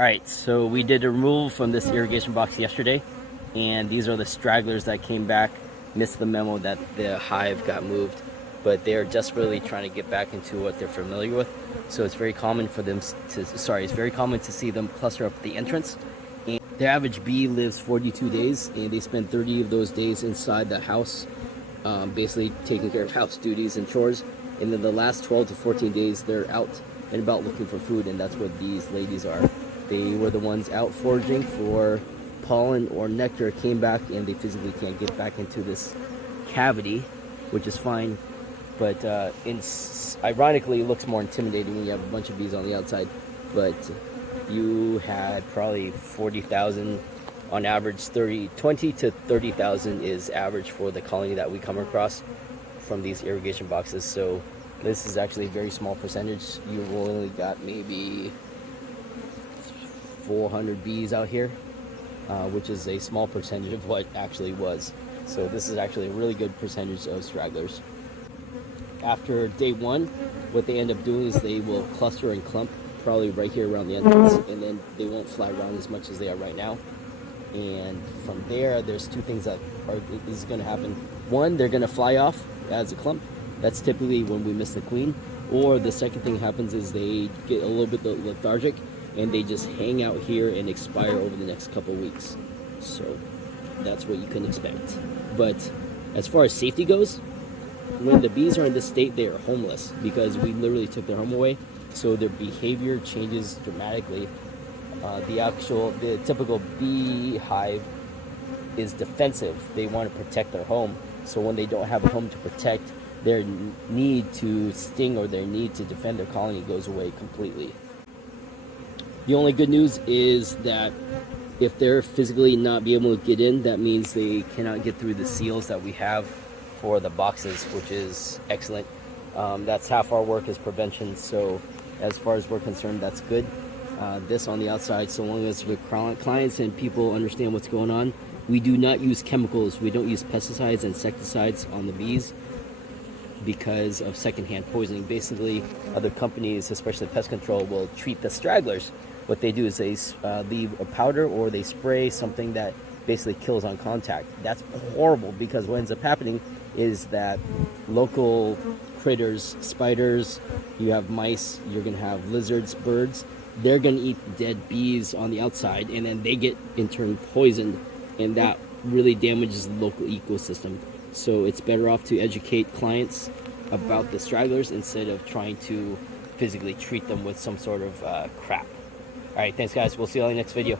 Alright, so we did a removal from this irrigation box yesterday, and these are the stragglers that came back. Missed the memo that the hive got moved, but they're desperately trying to get back into what they're familiar with. So it's very common for them it's very common to see them cluster up at the entrance. And the average bee lives 42 days, and they spend 30 of those days inside the house, basically taking care of house duties and chores. And then the last 12 to 14 days, they're out and about looking for food, and that's what these ladies are. They were the ones out foraging for pollen or nectar, came back, and they physically can't get back into this cavity, which is fine. But ironically, it looks more intimidating when you have a bunch of bees on the outside. But you had probably 40,000 on average. 20 to 30,000 is average for the colony that we come across from these irrigation boxes. So this is actually a very small percentage. You only got maybe 400 bees out here, which is a small percentage of what actually was. So this is actually a really good percentage of stragglers. After day one, what they end up doing is they will cluster and clump probably right here around the entrance, and then they won't fly around as much as they are right now. And from there, there's two things that is going to happen. One, they're going to fly off as a clump. That's typically when we miss the queen. Or the second thing happens is they get a little bit lethargic, and they just hang out here and expire over the next couple weeks. So that's what you can expect. But as far as safety goes, when the bees are in this state, they are homeless because we literally took their home away. So their behavior changes dramatically. The typical bee hive is defensive. They want to protect their home. So when they don't have a home to protect, their need to sting or their need to defend their colony goes away completely. The only good news is that if they're physically not be able to get in, that means they cannot get through the seals that we have for the boxes, which is excellent. That's half our work is prevention. So as far as we're concerned, that's good. This on the outside, so long as your clients and people understand what's going on. We do not use chemicals. We don't use pesticides and insecticides on the bees because of secondhand poisoning. Basically, other companies, especially pest control, will treat the stragglers. What they do is they leave a powder or they spray something that basically kills on contact. That's horrible because what ends up happening is that local critters, spiders, you have mice, you're going to have lizards, birds, they're going to eat dead bees on the outside, and then they get in turn poisoned, and that really damages the local ecosystem. So it's better off to educate clients about the stragglers instead of trying to physically treat them with some sort of crap. Alright, thanks guys. We'll see you on the next video.